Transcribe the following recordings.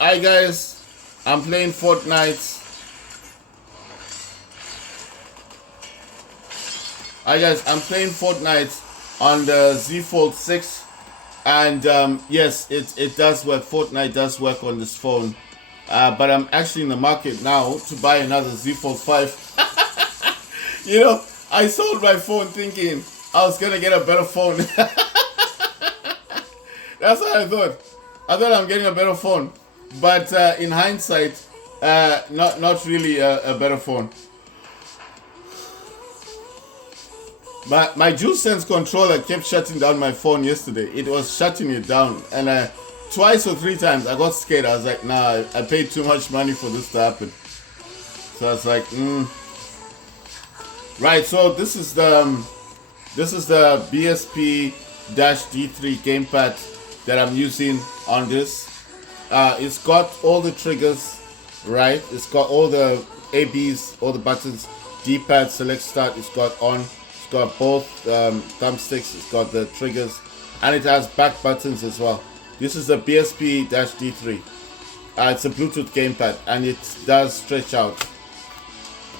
Hi guys, I'm playing Fortnite. Hi guys, I'm playing Fortnite on the Z Fold6, and yes, it does work. Fortnite does work on this phone, but I'm actually in the market now to buy another Z Fold 5. I sold my phone thinking I was gonna get a better phone. That's what I thought. I thought I'm getting a better phone, but in hindsight, not really a better phone. My DualSense controller kept shutting down my phone yesterday. It was shutting it down, and twice or three times I got scared. I was like, nah, I paid too much money for this to happen. So I was like, Right. So this is the BSP-D3 gamepad that I'm using on this. It's got all the triggers, right? It's got all the ABs, all the buttons, D-pad, select, start. It's got on. It's got both thumbsticks. It's got the triggers, and it has back buttons as well. This is a BSP-D3. It's a Bluetooth gamepad, and it does stretch out.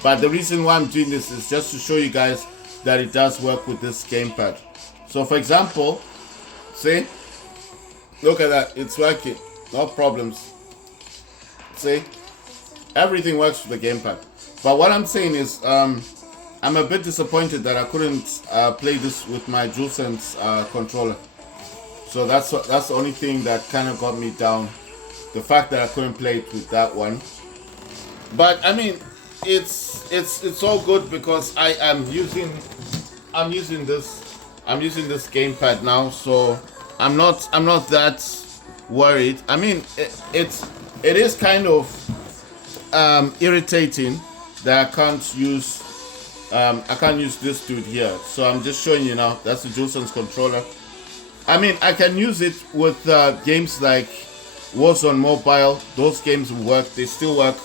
But the reason why I'm doing this is just to show you guys that it does work with this gamepad. So for example, see, look at that, it's working, no problems. See, everything works with the gamepad. But what I'm saying is, I'm a bit disappointed that I couldn't play this with my DualSense controller. So that's the only thing that kind of got me down, the fact that I couldn't play it with that one. But I mean, it's all good because I'm using this gamepad now, so I'm not that worried. I mean, it is kind of irritating that I can't use this dude here. So I'm just showing you now. That's the DualSense controller. I mean, I can use it with games like Warzone Mobile. Those games work. They still work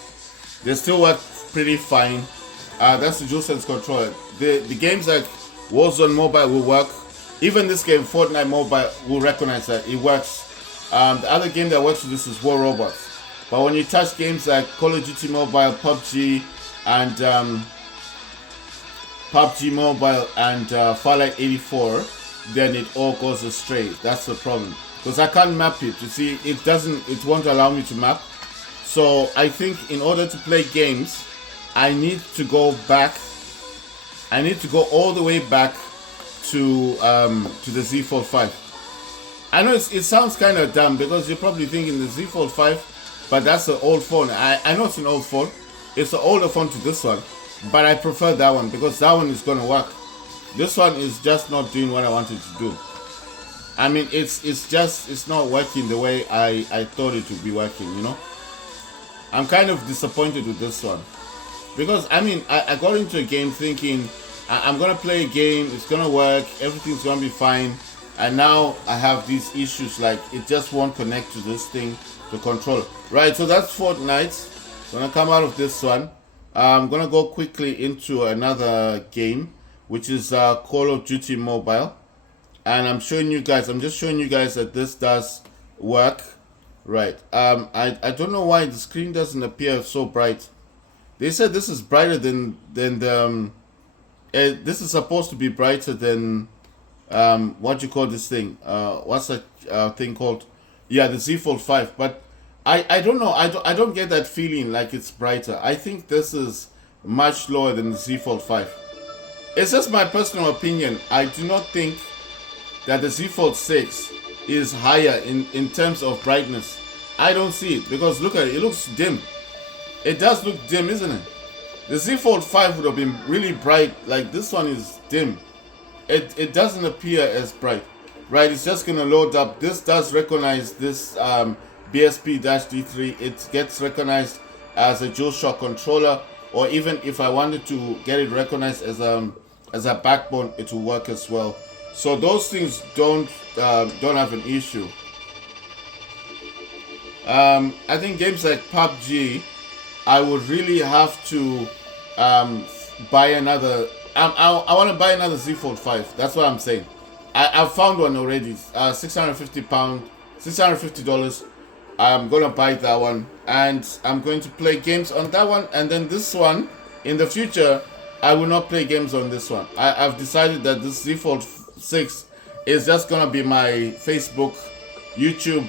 pretty fine. That's the DualSense controller. The games like Warzone Mobile will work. Even this game, Fortnite Mobile, will recognize that it works. The other game that works with this is War Robots. But when you touch games like Call of Duty Mobile, PUBG, and Fallout 84, then it all goes astray. That's the problem. Because I can't map it. You see, it won't allow me to map. So I think in order to play games, I need to go back. I need to go all the way back to the Z Fold 5. I know it sounds kind of dumb because you're probably thinking the Z Fold 5, but that's an old phone. I know it's an old phone. It's an older phone to this one, but I prefer that one because that one is going to work. This one is just not doing what I wanted to do. I mean, it's not working the way I thought it would be working, you know? I'm kind of disappointed with this one. Because, I mean, I got into a game thinking, I'm going to play a game, it's going to work, everything's going to be fine. And now I have these issues, like it just won't connect to this thing, the controller. Right, so that's Fortnite. I'm going to come out of this one. I'm going to go quickly into another game, which is Call of Duty Mobile. And I'm just showing you guys that this does work. Right, I don't know why the screen doesn't appear so bright. They said this is brighter than the this is supposed to be brighter than what you call this thing, what's that thing called? Yeah, the Z Fold 5. But I don't know, I don't get that feeling like it's brighter. I think this is much lower than the Z Fold 5. It's just my personal opinion. I do not think that the Z Fold 6 is higher in terms of brightness. I don't see it because look at it, it looks dim. It does look dim, isn't it? The Z Fold 5 would have been really bright. Like this one is dim. It doesn't appear as bright. Right, it's just gonna load up. This does recognize this BSP-D3. It gets recognized as a DualShock controller, or even if I wanted to get it recognized as a backbone, it will work as well. So those things don't have an issue. I think games like PUBG, I would really have to buy another. I want to buy another Z Fold 5. That's what I'm saying. I've found one already. £650. I'm gonna buy that one, and I'm going to play games on that one. And then this one, in the future, I will not play games on this one. I've decided that this Z Fold 6 is just gonna be my Facebook, YouTube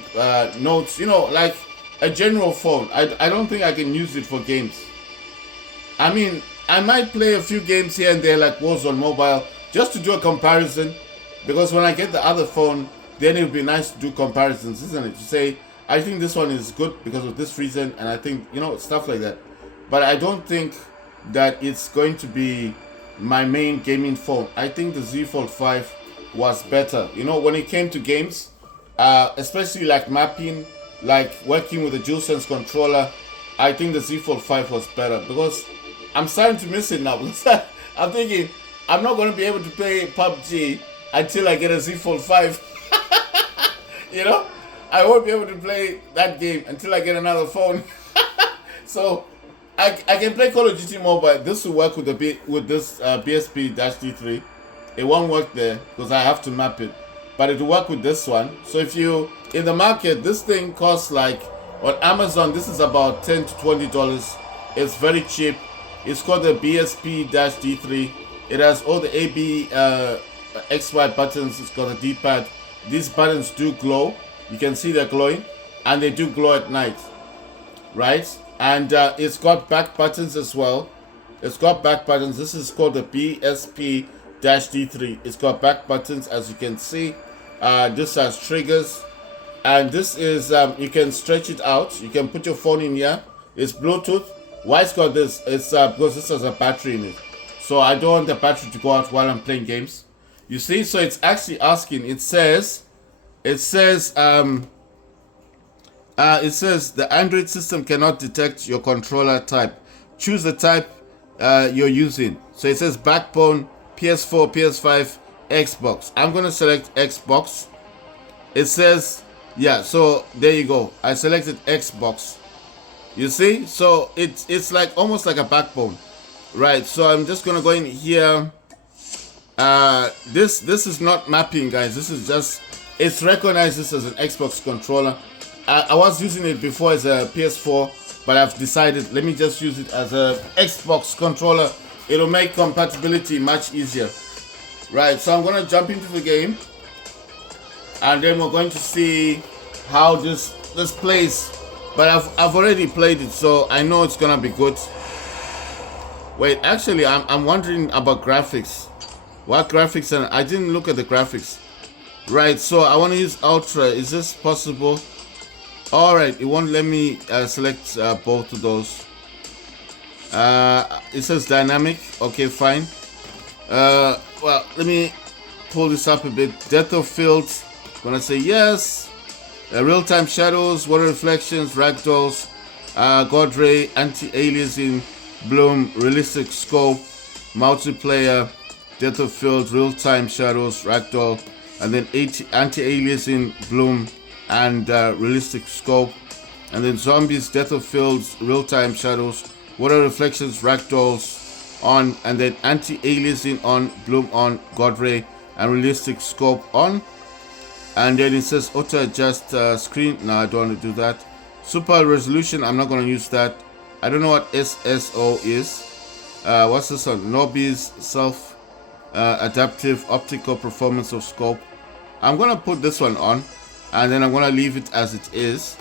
notes. You know, like a general phone. I don't think I can use it for games. I mean, I might play a few games here and there, like Warzone Mobile, just to do a comparison. Because when I get the other phone, then it would be nice to do comparisons, isn't it? To say, I think this one is good because of this reason, and I think, you know, stuff like that. But I don't think that it's going to be my main gaming phone. I think the Z Fold 5 was better. You know, when it came to games, especially like mapping, like working with the DualSense controller, I think the Z Fold 5 was better because I'm starting to miss it now. I'm thinking I'm not going to be able to play PUBG until I get a Z Fold 5. You know? I won't be able to play that game until I get another phone. So I can play Call of Duty Mobile. This will work with this BSP-D3. It won't work there because I have to map it. But it will work with this one. So if you in the market, this thing costs like on Amazon. This is about $10 to $20. It's very cheap. It's called the BSP-D3. It has all the AB XY buttons. It's got a D-pad. These buttons do glow. You can see they're glowing, and they do glow at night, right? And it's got back buttons as well. It's got back buttons. This is called the BSP-D3. It's got back buttons, as you can see. This has triggers, and this is you can stretch it out. You can put your phone in here. It's Bluetooth. Why it's got this? It's because this has a battery in it, so I don't want the battery to go out while I'm playing games. You see, so it's actually asking. It says the Android system cannot detect your controller type. Choose the type you're using. So it says backbone, PS4, PS5, Xbox. I'm gonna select Xbox. It says, yeah, so there you go. I selected Xbox. You see, so it's like almost like a backbone, right? So I'm just gonna go in here. This is not mapping, guys. This is just, it's recognized this as an Xbox controller. I was using it before as a PS4, but I've decided let me just use it as a Xbox controller. It'll make compatibility much easier, right? So I'm gonna jump into the game, and then we're going to see how this plays. But I've already played it, so I know it's gonna be good. Wait, actually, I'm wondering about graphics. What graphics? And I didn't look at the graphics. Right, so I want to use Ultra. Is this possible? Alright, it won't let me select both of those. It says dynamic. Okay, fine. Well, let me pull this up a bit. Depth of field. Gonna say yes. Real-time shadows, water reflections, ragdolls, God ray, anti-aliasing, bloom, realistic scope, multiplayer, depth of field, real-time shadows, ragdoll, and then anti-aliasing, bloom, and realistic scope, and then zombies, depth of fields, real-time shadows, water reflections, ragdolls on, and then anti-aliasing on, bloom on, God ray, and realistic scope on. And then it says auto adjust screen. No, I don't want to do that. Super resolution, I'm not going to use that. I don't know what SSO is. What's this one? Nobby's self adaptive optical performance of scope. I'm going to put this one on, and then I'm going to leave it as it is.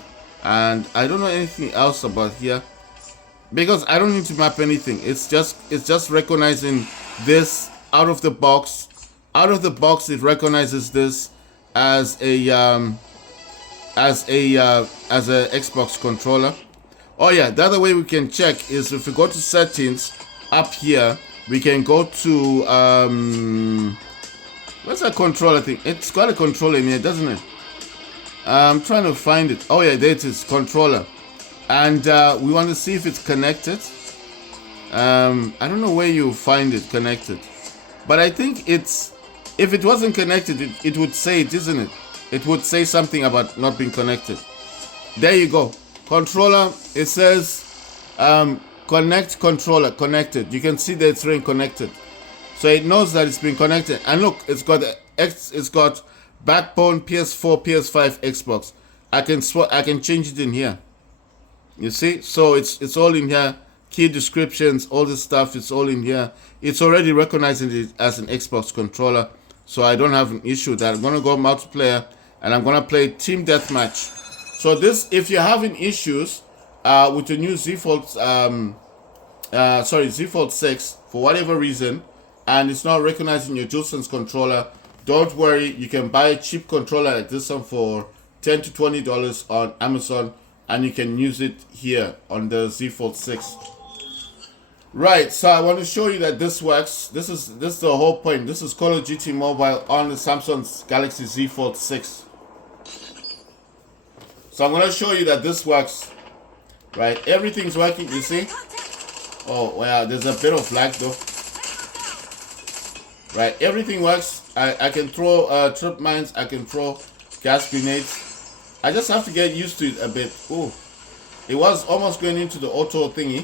And I don't know anything else about here because I don't need to map anything. It's just recognizing this out of the box. Out of the box, it recognizes this as a Xbox controller. Oh yeah, the other way we can check is if we go to settings up here, we can go to what's that controller thing? It's got a controller in here, doesn't it? I'm trying to find it. Oh yeah, there it is, controller. And we want to see if it's connected. I don't know where you find it connected, but I think it's, if it wasn't connected, it would say it, isn't it? It would say something about not being connected. There you go. Controller, it says connect controller, connected. You can see that it's already connected. So it knows that it's been connected. And look, it's got backbone, PS4, PS5, Xbox. I can change it in here. You see, so it's all in here. Key descriptions, all this stuff, it's all in here. It's already recognizing it as an Xbox controller, so I don't have an issue with that. I'm gonna go multiplayer and I'm gonna play team deathmatch. So this, if you're having issues with the new Z Fold, Z Fold 6 for whatever reason, and it's not recognizing your DualSense controller, don't worry. You can buy a cheap controller like this one for $10 to $20 on Amazon, and you can use it here on the Z Fold 6. Right, so I want to show you that this works. This is the whole point. This is Call of Duty Mobile on the Samsung Galaxy Z Fold 6. So I'm going to show you that this works. Right, everything's working, you see? Oh, well, there's a bit of lag though. Right, everything works. I can throw trip mines, I can throw gas grenades. I just have to get used to it a bit. Oh, it was almost going into the auto thingy.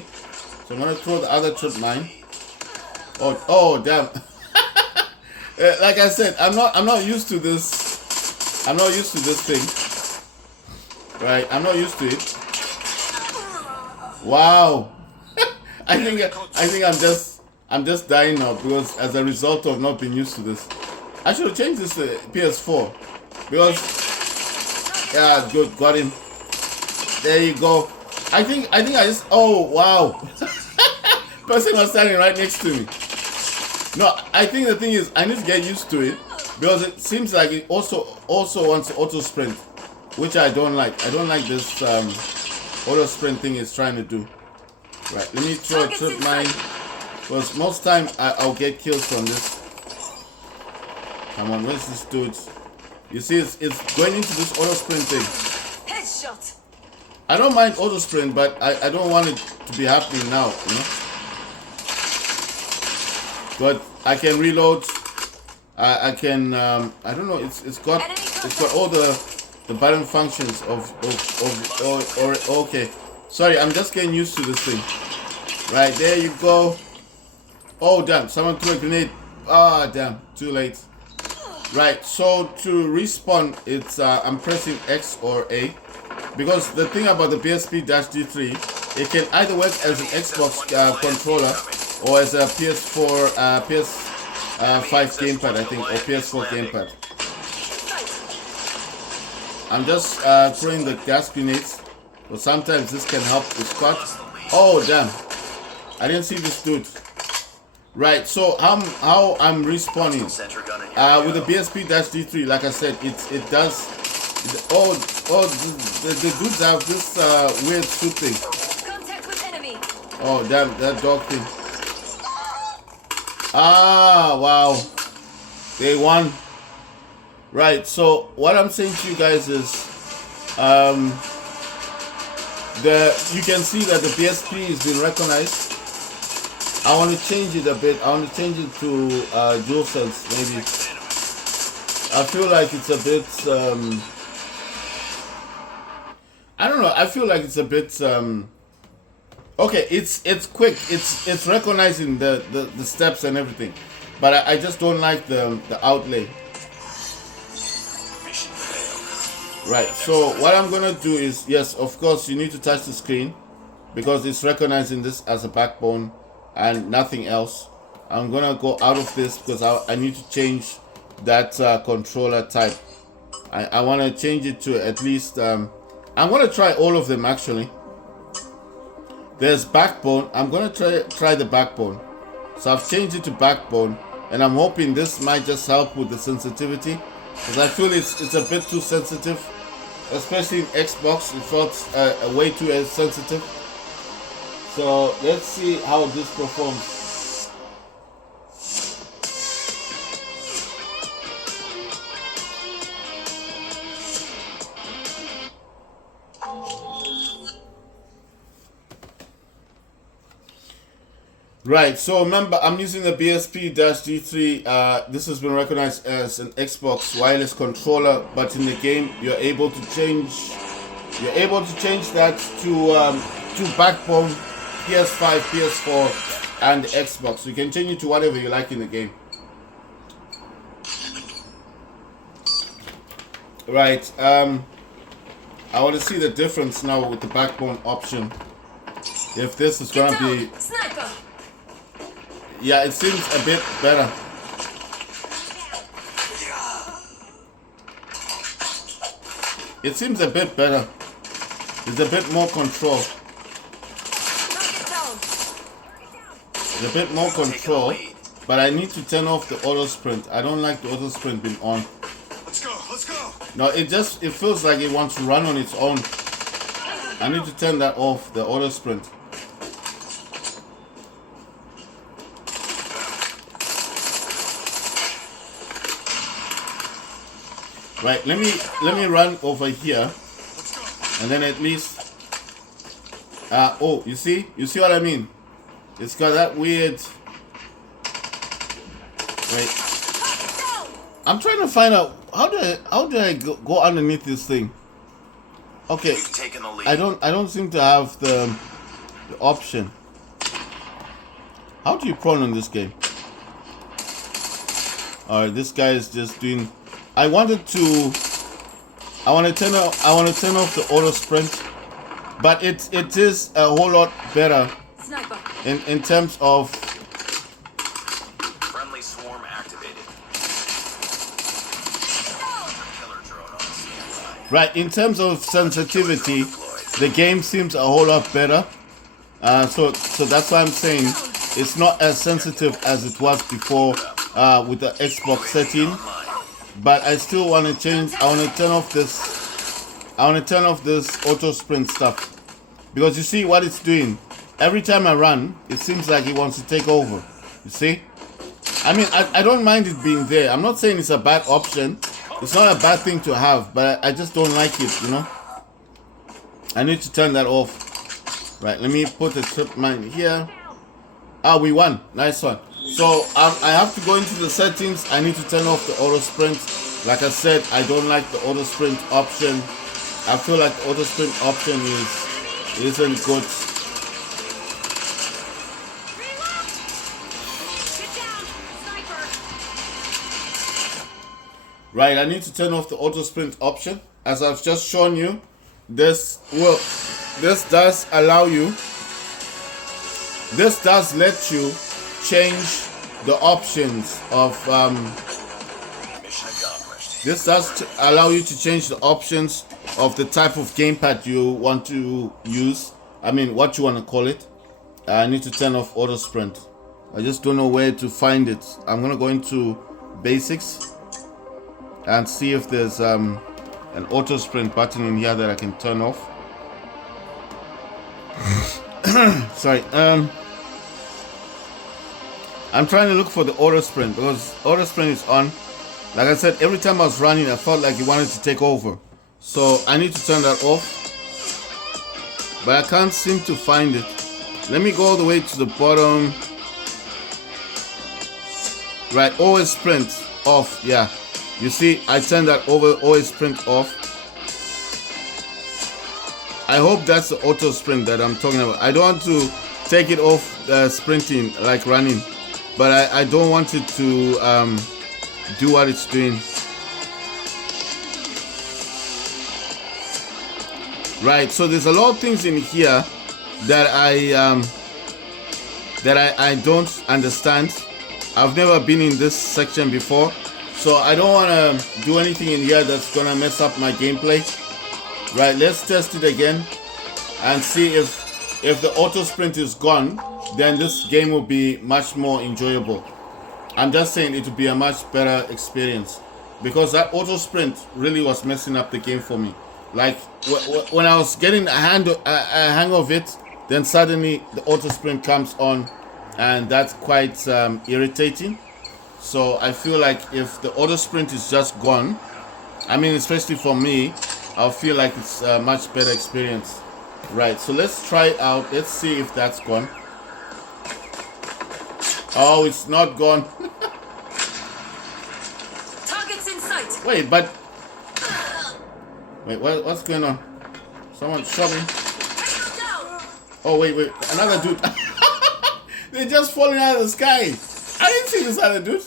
So I'm gonna throw the other trip mine. Oh damn. Like I said, I'm not used to this. I'm not used to this thing. Right, I'm not used to it. Wow. I think I'm just dying now because as a result of not being used to this. I should have changed this to PS4 because yeah, good, got him. There you go. I think I just, oh wow. Person was standing right next to me. No, I think the thing is I need to get used to it because it seems like it also wants to auto sprint, which I don't like. I don't like this auto sprint thing it's trying to do. Right, let me throw a trip mine because most time I'll get kills from this. Come on, where's this dude? You see, it's going into this auto sprint thing. Headshot. I don't mind auto sprint, but I don't want it to be happening now, you know. But I can reload. I can I don't know. It's got all the button functions of okay. Sorry, I'm just getting used to this thing. Right, there you go. Oh damn! Someone threw a grenade. Ah damn! Too late. Right, so to respawn, it's I'm pressing X or A, because the thing about the BSP-D3, it can either work as an Xbox controller or as a PS4, PS5 gamepad, I think, or PS4 gamepad. I'm just throwing the gas grenades, but sometimes this can help the squad. Oh damn! I didn't see this dude. Right, so how I'm respawning with the BSP-D3, like I said, it does. The dudes have this weird suit thing. Contact with enemy. Oh damn, that dog thing. Ah wow, they won. Right, so what I'm saying to you guys is, you can see that the BSP has been recognized. I want to change it a bit. I want to change it to DualSense maybe. I feel like it's a bit I don't know. I feel like it's a bit okay, it's quick. It's recognizing the steps and everything. But I just don't like the outlay. Right. So what I'm going to do is, yes, of course you need to touch the screen because it's recognizing this as a backbone and nothing else. I'm gonna go out of this because I need to change that controller type. I want to change it to at least I'm gonna try all of them actually. There's backbone. I'm gonna try the backbone. So I've changed it to backbone, and I'm hoping this might just help with the sensitivity, because I feel it's a bit too sensitive, especially in Xbox. It felt way too sensitive. So let's see how this performs. Right, so remember I'm using the BSP-D3. This has been recognized as an Xbox wireless controller, but in the game you're able to change that to backbone, PS5, PS4, and Xbox. You can change it to whatever you like in the game. Right. I want to see the difference now with the backbone option. If this is gonna be... Sniper. Yeah, it seems a bit better. It seems a bit better. There's a bit more control. There's a bit more control, but I need to turn off the auto sprint. I don't like the auto sprint being on. Let's go, let's go. No, it feels like it wants to run on its own. I need to turn that off, the auto sprint. Right, let me run over here, and then at least. Oh, you see what I mean? It's got that weird. Wait, I'm trying to find out how do I go underneath this thing? Okay, I don't seem to have the option. How do you prone on this game? All right, this guy is just doing. I want to turn off the auto sprint, but it is a whole lot better in terms of Friendly swarm activated. Killer drone on standby. right, in terms of sensitivity, the game seems a whole lot better. So that's why I'm saying it's not as sensitive as it was before with the Xbox setting. But I still want to change. I want to turn off this auto sprint stuff, because you see what it's doing. Every time I run, it seems like it wants to take over. You see? I mean, I don't mind it being there. I'm not saying it's a bad option. It's not a bad thing to have, but I just don't like it, you know? I need to turn that off. Right, let me put the trip mine here. Ah, we won. Nice one. So I have to go into the settings. I need to turn off the auto sprint. Like I said, I don't like the auto sprint option. I feel like the auto sprint option isn't good. Right, I need to turn off the auto sprint option. As I've just shown you, this does allow you. This does let you change the options of Mission accomplished. this does allow you to change the options of the type of gamepad you want to use. I mean, what you want to call it. I need to turn off auto sprint. I just don't know where to find it. I'm gonna go into basics and see if there's an auto sprint button in here that I can turn off. Sorry. I'm trying to look for the auto sprint because auto sprint is on. Like I said, every time I was running, I felt like it wanted to take over. So I need to turn that off. But I can't seem to find it. Let me go all the way to the bottom. Right, always sprint off. Yeah. You see, I turned that over, always sprint off. I hope that's the auto sprint that I'm talking about. I don't want to take it off sprinting like running. But I don't want it to do what it's doing. Right, so there's a lot of things in here that I don't understand. I've never been in this section before, so I don't want to do anything in here that's gonna mess up my gameplay. Right, let's test it again and see if the auto sprint is gone. Then this game will be much more enjoyable. I'm just saying it will be a much better experience, because that auto sprint really was messing up the game for me. Like when I was getting a hang of it, then suddenly the auto sprint comes on, and that's quite irritating. So I feel like if the auto sprint is just gone, I mean, especially for me, I'll feel like it's a much better experience. Right, so let's try it out. Let's see if that's gone. Oh, it's not gone. Targets in sight. Wait, but wait, what's going on? Someone shot me. Oh wait, another dude. They're just falling out of the sky. I didn't see this other dude.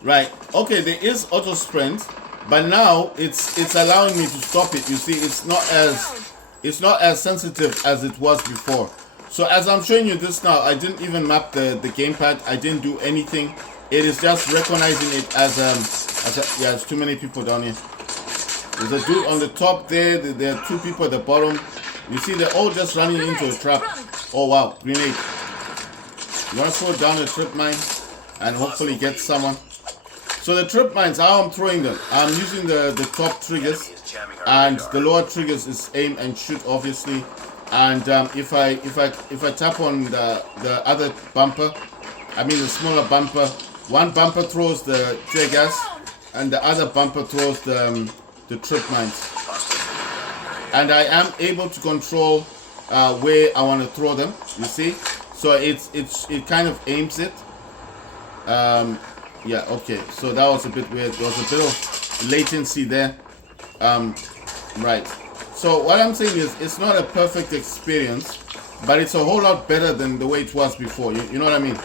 Right. Okay, there is auto sprint, but now it's allowing me to stop it. You see, it's not as sensitive as it was before. So as I'm showing you this now, I didn't even map the gamepad. I didn't do anything. It is just recognizing it as yeah, there's too many people down here. There's a dude on the top there. There are two people at the bottom. You see, they're all just running into a trap. Oh wow, grenade. You want to throw down the trip mine and hopefully get someone. So the trip mines, how I'm throwing them, I'm using the top triggers, and the lower triggers is aim and shoot, obviously. And if I tap on the other bumper, I mean the smaller bumper, one bumper throws the tear gas, and the other bumper throws the trip mines. And I am able to control where I want to throw them. You see, so it kind of aims it. Yeah, okay, so that was a bit weird. There was a bit of latency there. Right. So what I'm saying is, it's not a perfect experience, but it's a whole lot better than the way it was before. You know what I mean?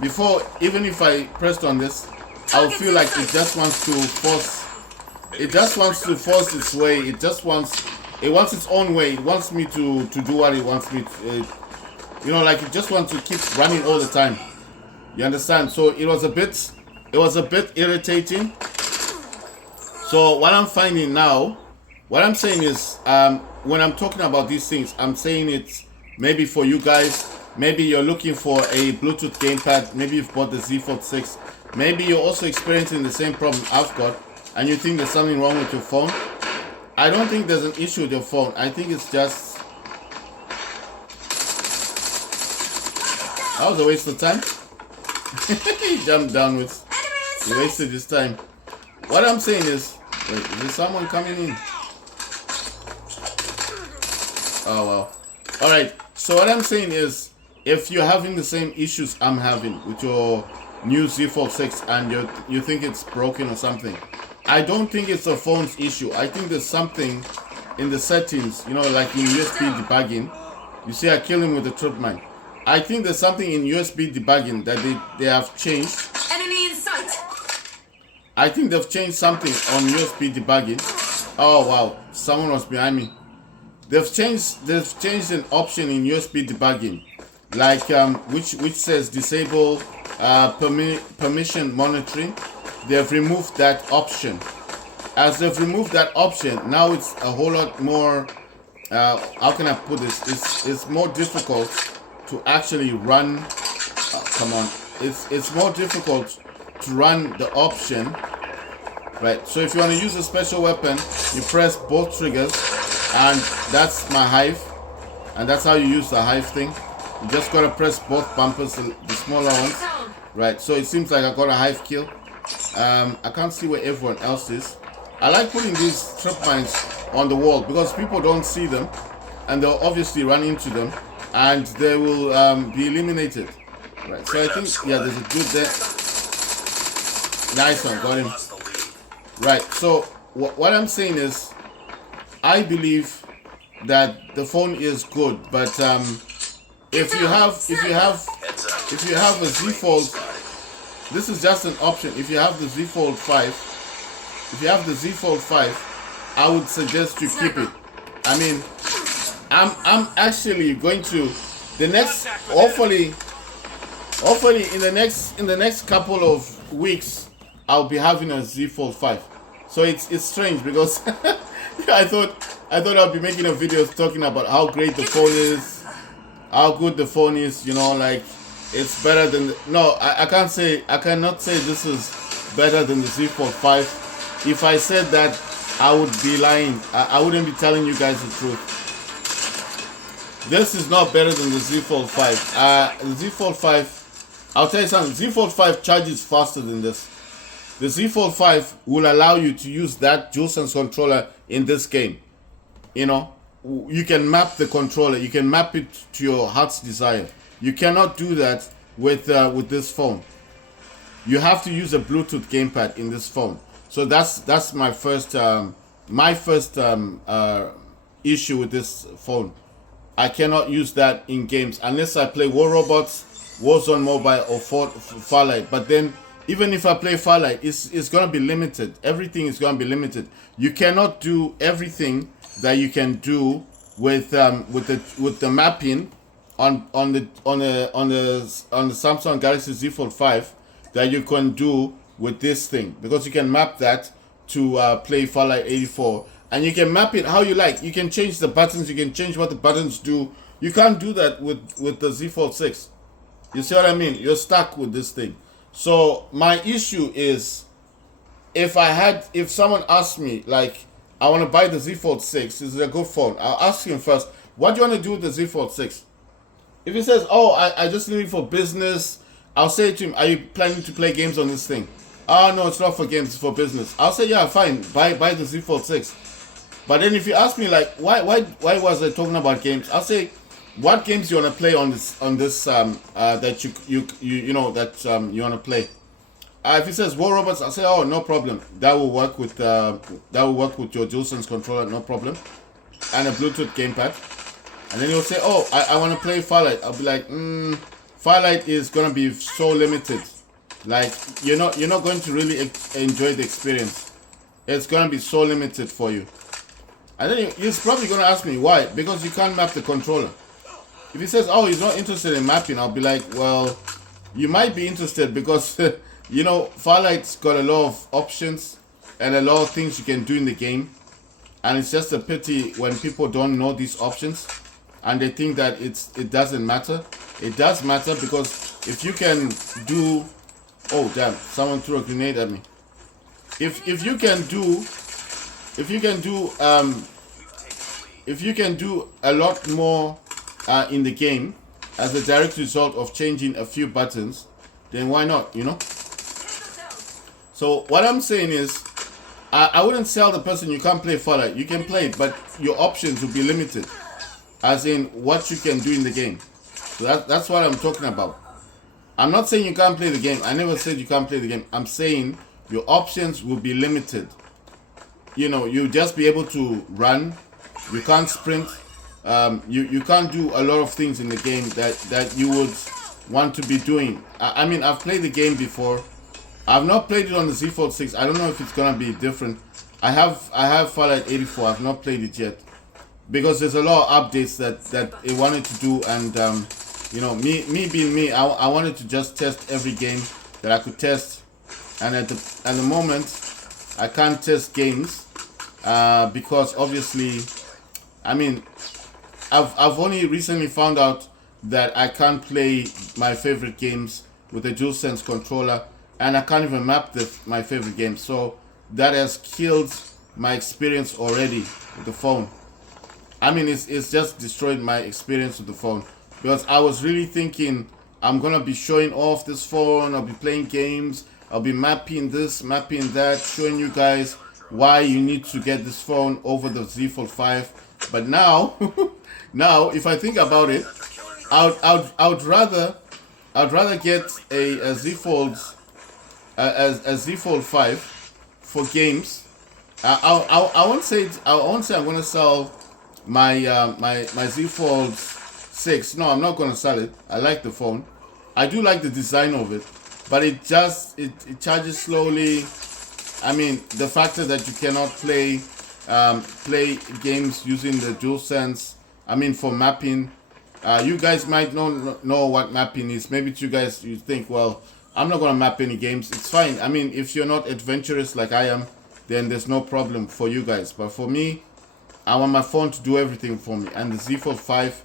Before, even if I pressed on this, I would feel like it just wants to force. It just wants to force its way. It wants its own way. It wants me to do what it wants me to. You know, like it just wants to keep running all the time. You understand? So it was a bit irritating. So what I'm finding now, what I'm saying is, when I'm talking about these things, I'm saying it maybe for you guys. Maybe you're looking for a Bluetooth gamepad. Maybe you've bought the Z Fold 6. Maybe you're also experiencing the same problem I've got, and you think there's something wrong with your phone. I don't think there's an issue with your phone. I think it's just... That was a waste of time. He jumped downwards. He wasted his time. What I'm saying is... Wait, is there someone coming in? Oh, wow. Alright, so what I'm saying is, if you're having the same issues I'm having with your new Z Fold 6 and you think it's broken or something, I don't think it's a phone's issue. I think there's something in the settings, you know, like in USB debugging. You see, I killed him with the trip mine. I think there's something in USB debugging that they have changed. Enemy in sight. I think they've changed something on USB debugging. Oh wow, someone was behind me. They've changed an option in USB debugging, like which says disable permission monitoring. They've removed that option. As they've removed that option, now it's a whole lot more. How can I put this? It's more difficult to actually run. Come on, it's more difficult to run the option. Right. So if you want to use a special weapon, you press both triggers, and that's my hive, and that's how you use the hive thing. You just gotta press both bumpers, the smaller ones. Right. So it seems like I got a hive kill. I can't see where everyone else is. I like putting these trip mines on the wall because people don't see them, and they'll obviously run into them, and they will be eliminated. Right. So I think, yeah, there's a dude there. Nice one, got him. Right. So what I'm saying is, I believe that the phone is good, but if you have a Z Fold, this is just an option. If you have the Z Fold 5, I would suggest you keep it. I mean, I'm actually going to the next, hopefully in the next couple of weeks, I'll be having a Z Fold 5. So it's strange because I thought I'd be making a video talking about how great the phone is, how good the phone is, you know, like it's better than I cannot say this is better than the Z Fold 5. If I said that, I would be lying. I wouldn't be telling you guys the truth. This is not better than the Z Fold 5. The Z Fold 5, I'll tell you something, Z Fold 5 charges faster than this. The Z Fold 5 will allow you to use that DualSense controller in this game. You know, you can map the controller, you can map it to your heart's desire. You cannot do that with this phone. You have to use a Bluetooth gamepad in this phone. So that's my first issue with this phone. I cannot use that in games unless I play War Robots, Warzone Mobile, or Farlight. But then even if I play Firelight, it's gonna be limited. Everything is gonna be limited. You cannot do everything that you can do with the mapping on the Samsung Galaxy Z Fold 5 that you can do with this thing, because you can map that to play Firelight 84, and you can map it how you like. You can change the buttons. You can change what the buttons do. You can't do that with the Z Fold 6. You see what I mean? You're stuck with this thing. So my issue is, if someone asked me, like, I want to buy the Z Fold 6, this is a good phone, I'll ask him first, what do you want to do with the Z Fold 6? If he says, oh, I just need it for business, I'll say to him, are you planning to play games on this thing? Oh, no, it's not for games, it's for business. I'll say, yeah, fine, buy the Z Fold 6. But then if you ask me, like, why was I talking about games? I'll say, what games do you want to play on this that you want to play? If he says War Robots, I'll say, oh, no problem. That will work with your DualSense controller, no problem, and a Bluetooth gamepad. And then he'll say, oh, I want to play Firelight. I'll be like, Firelight is gonna be so limited. Like, you're not going to really enjoy the experience. It's gonna be so limited for you. And then he's probably gonna ask me why, because you can't map the controller. If he says, oh, he's not interested in mapping, I'll be like, well, you might be interested because, Firelight got a lot of options and a lot of things you can do in the game. And it's just a pity when people don't know these options and they think that it doesn't matter. It does matter, because if you can do... Oh, damn, someone threw a grenade at me. If you can do a lot more in the game as a direct result of changing a few buttons, then why not, So what I'm saying is, I wouldn't tell the person you can't play Firelight. You can play it, but your options will be limited, as in what you can do in the game. So that's what I'm talking about. I'm not saying you can't play the game. I never said you can't play the game. I'm saying your options will be limited. You'll just be able to run. You can't sprint. You can't do a lot of things in the game that you would want to be doing. I mean, I've played the game before. I've not played it on the Z Fold 6. I don't know if it's gonna be different. I have Firelight 84. I've not played it yet, because there's a lot of updates that it wanted to do, and me being me, I wanted to just test every game that I could test, and at the moment I can't test games because obviously, I mean, I've only recently found out that I can't play my favorite games with a DualSense controller, and I can't even map my favorite games. So that has killed my experience already with the phone. I mean, it's just destroyed my experience with the phone, because I was really thinking I'm gonna be showing off this phone, I'll be playing games, I'll be mapping this, mapping that, showing you guys why you need to get this phone over the Z Fold 5. But now, if I think about it, I'd rather get a Z Fold a Z Fold 5 for games. I won't say I'm gonna sell my Z Fold 6. No, I'm not gonna sell it. I like the phone. I do like the design of it, but it charges slowly. I mean, the factor that you cannot play games using the DualSense. I mean, for mapping, you guys might know what mapping is. Maybe you think, well, I'm not gonna map any games. It's fine. I mean, if you're not adventurous like I am, then there's no problem for you guys. But for me, I want my phone to do everything for me, and the Z Fold 5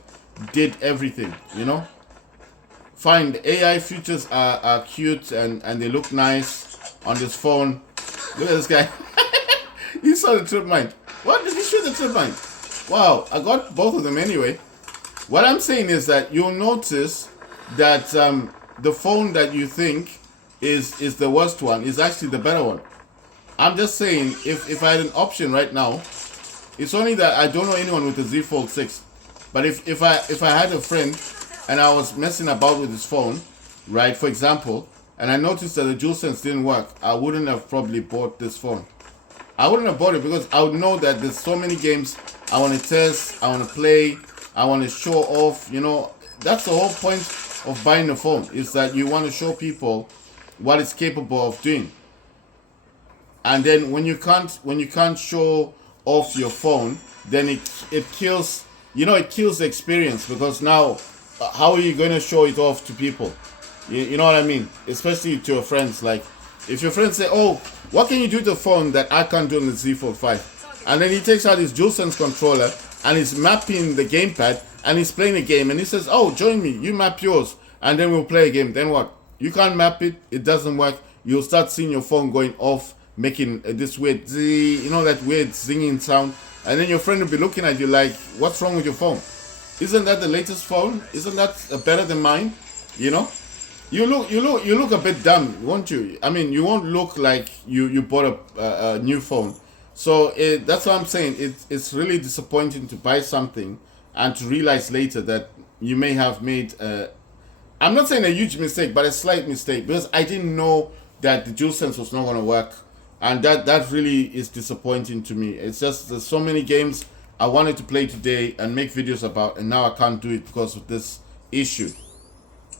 did everything. Fine, the AI features are cute and they look nice on this phone. Look at this guy. He saw the trip mine. What did he shoot the trip mine? Wow, I got both of them anyway. What I'm saying is that you'll notice that the phone that you think is the worst one is actually the better one. I'm just saying, if I had an option right now, it's only that I don't know anyone with the Z Fold 6. But if I had a friend and I was messing about with his phone, right, for example, and I noticed that the DualSense didn't work, I wouldn't have probably bought this phone. I wouldn't have bought it because I would know that there's so many games I want to test, I want to play, I want to show off. That's the whole point of buying a phone, is that you want to show people what it's capable of doing. And then when you can't show off your phone, then it kills, you know, it kills the experience, because now how are you going to show it off to people? You know what I mean? Especially to your friends. Like, if your friends say, oh, what can you do to the phone that I can't do on the Z Fold 5? And then he takes out his DualSense controller and he's mapping the gamepad and he's playing a game and he says, oh, join me, you map yours, and then we'll play a game. Then what? You can't map it, it doesn't work. You'll start seeing your phone going off, making this weird you know, that weird zinging sound, and then your friend will be looking at you like, what's wrong with your phone? Isn't that the latest phone? Isn't that better than mine? You know, you look a bit dumb, won't you? I mean, you won't look like you bought a new phone. So that's what I'm saying. It's really disappointing to buy something and to realize later that you may have made I'm not saying a huge mistake, but a slight mistake, because I didn't know that the DualSense was not going to work. And that really is disappointing to me. It's just there's so many games I wanted to play today and make videos about, and now I can't do it because of this issue.